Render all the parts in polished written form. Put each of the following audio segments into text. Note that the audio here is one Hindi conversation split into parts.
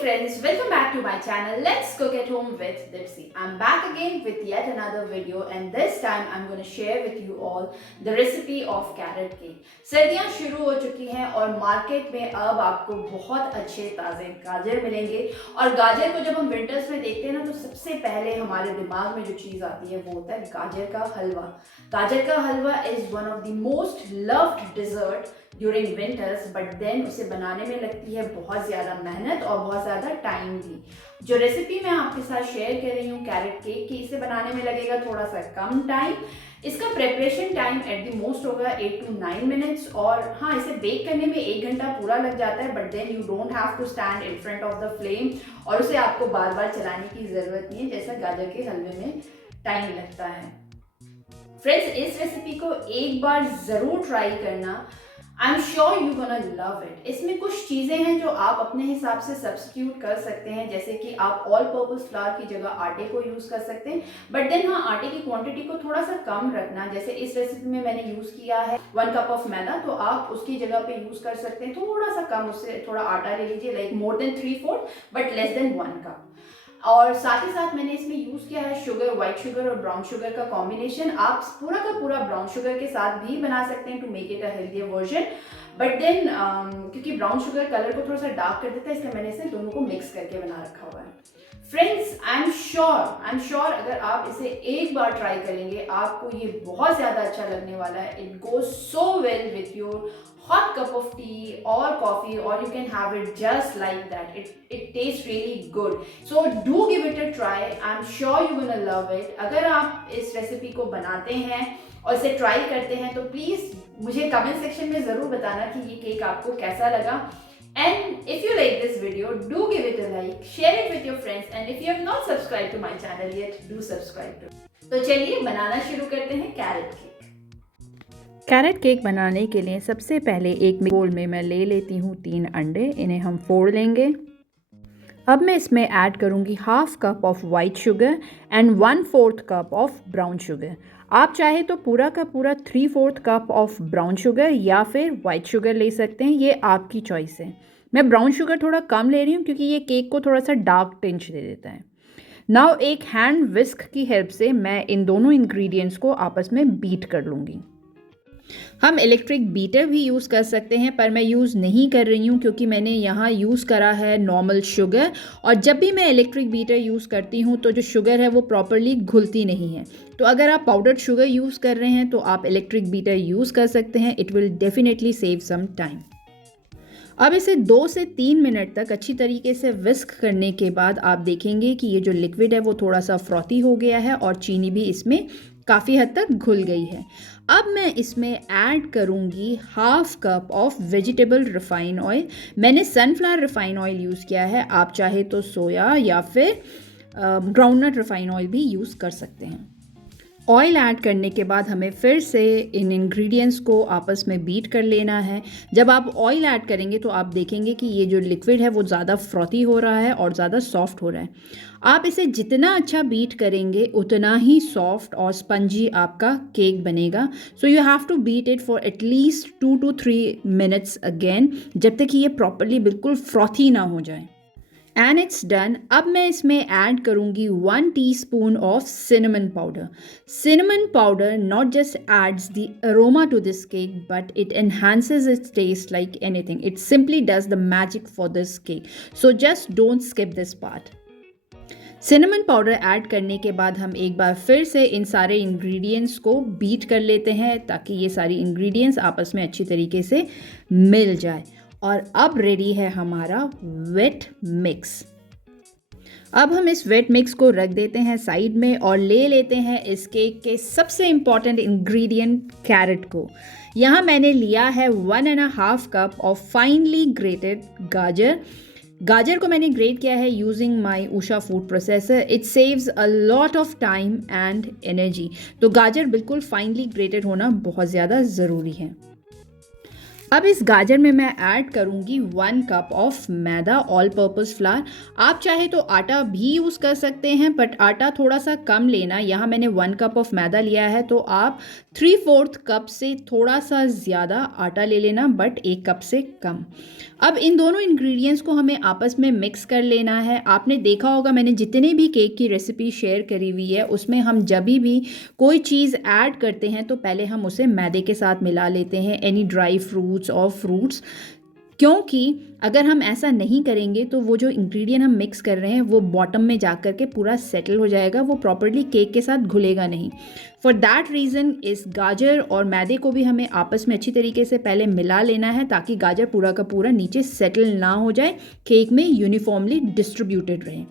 friends, welcome back to my channel. Let's cook at home with Dipsy. I'm back again with yet another video and this time I'm going to share with you all the recipe of carrot cake. सर्दियां शुरू हो चुकी हैं और मार्केट में अब आपको बहुत अच्छे ताज़े गाजर मिलेंगे और गाजर को जब हम विंटर्स में देखते हैं ना तो सबसे पहले हमारे दिमाग में जो चीज़ आती है वो होता है गाजर का हलवा. गाजर का halwa is one of the most loved dessert during winters but then उसे बनाने में लगती है बहुत ज़्यादा मेहनत और बहुत ज़्यादा टाइम भी. जो रेसिपी मैं आपके साथ शेयर कर रही हूँ कैरेट केक की, इसे बनाने में लगेगा थोड़ा सा कम टाइम. इसका preparation time at the most होगा 8 to 9 मिनट्स और हाँ, इसे बेक करने में 1 घंटा पूरा लग जाता है but then you don't have to stand in front of the flame और उसे आपको बार बार चलाने की ज़रूरत नहीं है जैसा गाजर के हलवे में टाइम लगता है. फ्रेंड्स, इस रेसिपी को एक बार ज़रूर ट्राई करना. I am sure you gonna love it. इसमें कुछ चीज़ें हैं जो आप अपने हिसाब से सब्स्टिट्यूट कर सकते हैं, जैसे कि आप ऑल पर्पस फ्लावर की जगह आटे को यूज़ कर सकते हैं बट देन हाँ, आटे की क्वांटिटी को थोड़ा सा कम रखना. जैसे इस रेसिपी में मैंने यूज़ किया है 1 कप ऑफ मैदा, तो आप उसकी जगह पे यूज़ कर सकते हैं थोड़ा सा कम, उससे थोड़ा आटा ले लीजिए, like more than 3/4 but less than 1 cup. और साथ ही साथ मैंने इसमें यूज़ किया है शुगर, व्हाइट शुगर और ब्राउन शुगर का कॉम्बिनेशन. आप पूरा का पूरा ब्राउन शुगर के साथ भी बना सकते हैं to make it a healthier version but then क्योंकि ब्राउन शुगर कलर को थोड़ा सा डार्क कर देता है इसलिए मैंने इसे दोनों को मिक्स करके बना रखा हुआ है. फ्रेंड्स, आई एम श्योर अगर आप इसे एक बार ट्राई करेंगे आपको ये बहुत ज़्यादा अच्छा लगने वाला है. It goes so well with your hot cup of tea or coffee or you can have it just like that. It tastes really good. So do give it a try. I'm sure you're gonna love it. अगर आप इस रेसिपी को बनाते हैं और इसे ट्राई करते हैं तो प्लीज़ मुझे कमेंट सेक्शन में ज़रूर बताना कि ये केक आपको कैसा लगा. And if you like this video, do give it a like, share it with your friends and if you have not subscribed to my channel yet, do subscribe to it. तो चलिए बनाना शुरू करते हैं कैरेट केक. कैरेट केक बनाने के लिए सबसे पहले एक बोल में मैं ले लेती हूँ 3 अंडे. इन्हें हम फोड़ लेंगे. अब मैं इसमें ऐड करूँगी 1/2 cup of white sugar and 1/4 cup of brown sugar. आप चाहे तो पूरा का पूरा 3/4 कप ऑफ ब्राउन शुगर या फिर वाइट शुगर ले सकते हैं, ये आपकी चॉइस है. मैं ब्राउन शुगर थोड़ा कम ले रही हूँ क्योंकि ये केक को थोड़ा सा डार्क टिंच दे देता है. नाउ एक हैंड विस्क की हेल्प से मैं इन दोनों इंग्रेडिएंट्स को आपस में बीट कर लूँगी. हम इलेक्ट्रिक बीटर भी यूज़ कर सकते हैं पर मैं यूज़ नहीं कर रही हूँ क्योंकि मैंने यहाँ यूज़ करा है नॉर्मल शुगर और जब भी मैं इलेक्ट्रिक बीटर यूज़ करती हूँ तो जो शुगर है वो प्रॉपरली घुलती नहीं है. तो अगर आप पाउडर्ड शुगर यूज़ कर रहे हैं तो आप इलेक्ट्रिक बीटर यूज़ कर सकते हैं. It will definitely save some time. अब इसे 2 से 3 मिनट तक अच्छी तरीके से विस्क करने के बाद आप देखेंगे कि ये जो लिक्विड है वो थोड़ा सा फ्रॉथी हो गया है और चीनी भी इसमें काफ़ी हद तक घुल गई है. अब मैं इसमें ऐड करूँगी 1/2 cup of vegetable refine oil. मैंने सनफ्लावर रिफाइन ऑयल यूज़ किया है. आप चाहे तो सोया या फिर ग्राउंडनट रिफाइन ऑयल भी यूज़ कर सकते हैं. ऑयल ऐड करने के बाद हमें फिर से इन इंग्रेडिएंट्स को आपस में बीट कर लेना है. जब आप ऑयल ऐड करेंगे तो आप देखेंगे कि ये जो लिक्विड है वो ज़्यादा फ्रॉथी हो रहा है और ज़्यादा सॉफ्ट हो रहा है. आप इसे जितना अच्छा बीट करेंगे उतना ही सॉफ्ट और स्पंजी आपका केक बनेगा. So you have to beat it for at least 2 to 3 minutes again, जब तक कि ये प्रॉपरली बिल्कुल फ्रॉथी ना हो जाए. And it's done. अब मैं इसमें ऐड करूँगी 1 teaspoon of cinnamon powder. Cinnamon powder not just adds the aroma to this cake but it enhances its taste like anything. It simply does the magic for this cake. So just don't skip this part. cinnamon powder add करने के बाद हम एक बार फिर से इन सारे इंग्रेडिएंट्स को बीट कर लेते हैं ताकि ये सारी इंग्रेडिएंट्स आपस में अच्छी तरीके से मिल जाए. और अब रेडी है हमारा वेट मिक्स. अब हम इस वेट मिक्स को रख देते हैं साइड में और ले लेते हैं इस केक के सबसे इम्पॉर्टेंट इंग्रेडिएंट कैरेट को. यहाँ मैंने लिया है 1.5 कप ऑफ फाइनली ग्रेटेड गाजर. गाजर को मैंने ग्रेट किया है using my Usha food processor. It saves a lot of time and energy. तो गाजर बिल्कुल फाइनली ग्रेटेड होना बहुत ज़्यादा ज़रूरी है. अब इस गाजर में मैं ऐड करूँगी 1 cup of maida all purpose flower. आप चाहे तो आटा भी यूज़ कर सकते हैं, बट आटा थोड़ा सा कम लेना। यहाँ मैंने 1 कप ऑफ मैदा लिया है, तो आप 3/4 कप से थोड़ा सा ज़्यादा आटा ले लेना, बट 1 कप से कम। अब इन दोनों इंग्रेडिएंट्स को हमें आपस में मिक्स कर लेना है। आपने देखा होगा मैंने जितने भी केक की रेसिपी शेयर करी हुई है, उसमें हम जब भी कोई चीज़ ऐड करते हैं तो पहले हम उसे मैदे के साथ मिला लेते हैं, एनी ड्राई फ्रूट्स और फ्रूट्स, क्योंकि अगर हम ऐसा नहीं करेंगे तो वो जो इंग्रेडिएंट हम मिक्स कर रहे हैं वो बॉटम में जा कर के पूरा सेटल हो जाएगा, वो प्रॉपर्ली केक के साथ घुलेगा नहीं। फॉर दैट रीज़न इस गाजर और मैदे को भी हमें आपस में अच्छी तरीके से पहले मिला लेना है, ताकि गाजर पूरा का पूरा नीचे सेटल ना हो जाए, केक में यूनिफॉर्मली डिस्ट्रीब्यूटेड रहे।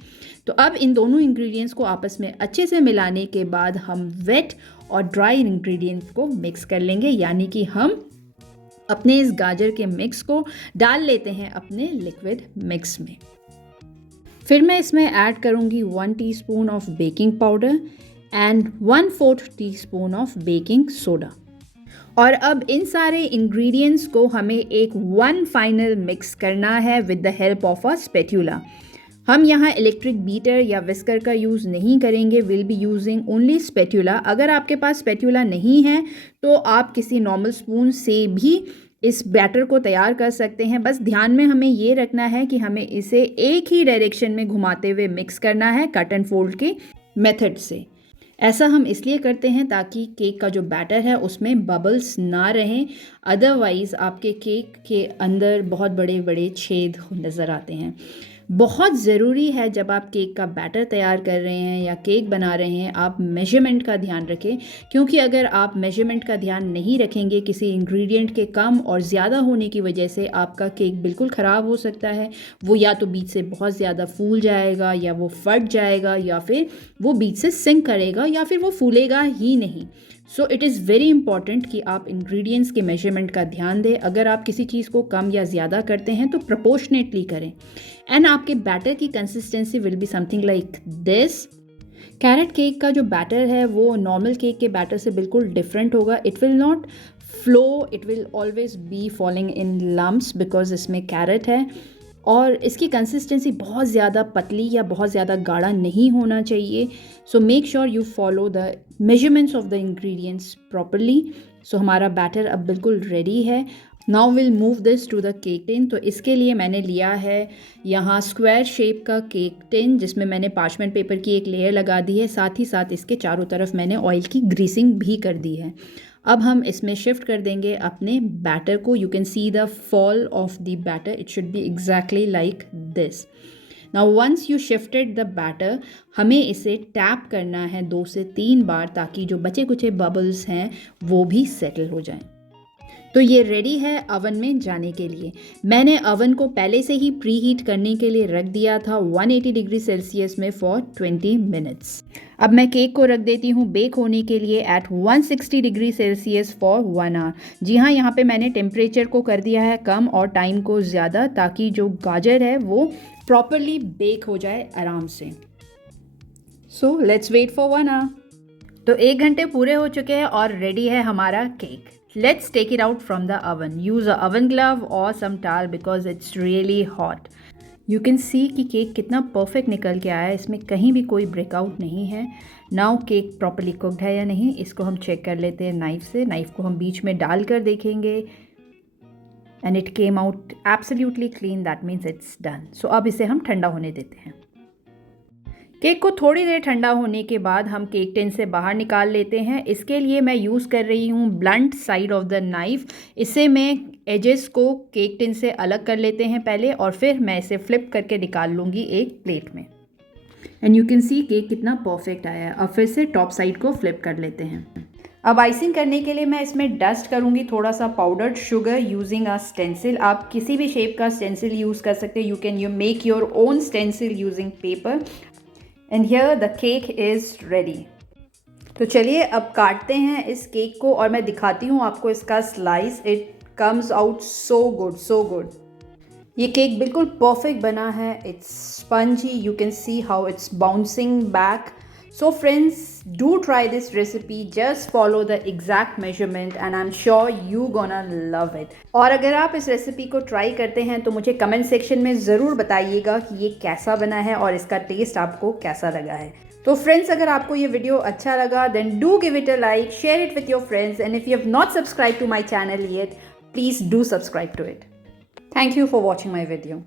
तो अब इन दोनों इंग्रेडिएंट्स को आपस में अच्छे से मिलाने के बाद हम वेट और ड्राई इंग्रेडिएंट्स को मिक्स कर लेंगे, यानी कि हम अपने इस गाजर के मिक्स को डाल लेते हैं अपने लिक्विड मिक्स में। फिर मैं इसमें ऐड करूंगी 1 teaspoon of baking powder and 1/4 teaspoon of baking soda. और अब इन सारे इंग्रेडिएंट्स को हमें एक वन फाइनल मिक्स करना है with the help of a spatula. हम यहाँ इलेक्ट्रिक बीटर या विस्कर का यूज़ नहीं करेंगे, will be using only spatula. अगर आपके पास स्पैटुला नहीं है तो आप किसी नॉर्मल स्पून से भी इस बैटर को तैयार कर सकते हैं। बस ध्यान में हमें ये रखना है कि हमें इसे एक ही डायरेक्शन में घुमाते हुए मिक्स करना है, कट एंड फोल्ड के मेथड से। ऐसा हम इसलिए करते हैं ताकि केक का जो बैटर है उसमें बबल्स ना रहें, अदरवाइज़ आपके केक के अंदर बहुत बड़े बड़े छेद नज़र आते हैं। बहुत ज़रूरी है जब आप केक का बैटर तैयार कर रहे हैं या केक बना रहे हैं, आप मेजरमेंट का ध्यान रखें, क्योंकि अगर आप मेजरमेंट का ध्यान नहीं रखेंगे किसी इंग्रेडिएंट के कम और ज़्यादा होने की वजह से आपका केक बिल्कुल ख़राब हो सकता है। वो या तो बीच से बहुत ज़्यादा फूल जाएगा, या वो फट जाएगा, या फिर वो बीच से सिंक करेगा, या फिर वो फूलेगा ही नहीं। So it is very important कि आप इंग्रेडिएंट्स के मेजरमेंट का ध्यान दें। अगर आप किसी चीज़ को कम या ज़्यादा करते हैं तो प्रोपोर्शनेटली करें, एंड आपके बैटर की consistency will be something like this. Carrot cake का जो बैटर है वो नॉर्मल केक के बैटर से बिल्कुल डिफरेंट होगा। It will not flow, it will always be falling in lumps because इसमें कैरेट है, और इसकी कंसिस्टेंसी बहुत ज़्यादा पतली या बहुत ज़्यादा गाढ़ा नहीं होना चाहिए। So make sure you follow the measurements of the ingredients properly. So हमारा बैटर अब बिल्कुल रेडी है। Now will move this to the cake tin. तो इसके लिए मैंने लिया है यहाँ स्क्वायर शेप का केक टिन, जिसमें मैंने पार्चमेंट पेपर की एक लेयर लगा दी है, साथ ही साथ इसके चारों तरफ मैंने ऑयल की ग्रीसिंग भी कर दी है। अब हम इसमें शिफ्ट कर देंगे अपने बैटर को। You can see the fall of the batter, it should be exactly like this. Now once you shifted the batter, हमें इसे टैप करना है 2 से 3 बार, ताकि जो बचे कुचे बबल्स हैं वो भी सेटल हो जाएं। तो ये रेडी है अवन में जाने के लिए। मैंने अवन को पहले से ही प्री हीट करने के लिए रख दिया था 180 डिग्री सेल्सियस में फॉर 20 मिनट्स। अब मैं केक को रख देती हूँ बेक होने के लिए at 160 degree Celsius for 1 hour. जी हाँ, यहाँ पे मैंने टेम्परेचर को कर दिया है कम और टाइम को ज़्यादा, ताकि जो गाजर है वो प्रॉपरली बेक हो जाए आराम से। So let's wait for 1 hour. तो 1 घंटे पूरे हो चुके हैं और रेडी है हमारा cake. Let's take it out from the oven. Use a oven glove or some towel because it's really hot. You can see कि केक कितना परफेक्ट निकल के आया है, इसमें कहीं भी कोई ब्रेकआउट नहीं है। नाउ केक प्रॉपरली कुक्ड है या नहीं, इसको हम चेक कर लेते हैं नाइफ से। नाइफ को हम बीच में डाल कर देखेंगे and it came out absolutely clean, that means it's done. So अब इसे हम ठंडा होने देते हैं। केक को थोड़ी देर ठंडा होने के बाद हम केक टिन से बाहर निकाल लेते हैं। इसके लिए मैं यूज़ कर रही हूँ blunt side of the knife. इससे मैं एजेस को केक टिन से अलग कर लेते हैं पहले, और फिर मैं इसे फ्लिप करके निकाल लूँगी एक प्लेट में। And you can C cake कितना परफेक्ट आया है। अब फिर से टॉप साइड को फ्लिप कर लेते हैं। अब आइसिंग करने के लिए मैं इसमें डस्ट करूँगी थोड़ा सा powdered sugar using a stencil. आप किसी भी शेप का स्टेंसिल यूज़ कर सकते हैं। You can make your own stencil using paper. And here the cake is ready. तो चलिए अब काटते हैं इस केक को और मैं दिखाती हूँ आपको इसका slice. It comes out so good, so good. ये केक बिल्कुल परफेक्ट बना है। It's spongy, you can see how it's bouncing back. So friends, do try this recipe. Just follow the exact measurement and I'm sure you gonna love it. और अगर आप इस रेसिपी को ट्राई करते हैं तो मुझे कमेंट सेक्शन में ज़रूर बताइएगा कि ये कैसा बना है और इसका टेस्ट आपको कैसा लगा है. तो फ्रेंड्स, अगर आपको ये वीडियो अच्छा लगा then do give it a like, share it with your friends and if you have not subscribe to my channel yet, please do subscribe to it. Thank you for watching my video.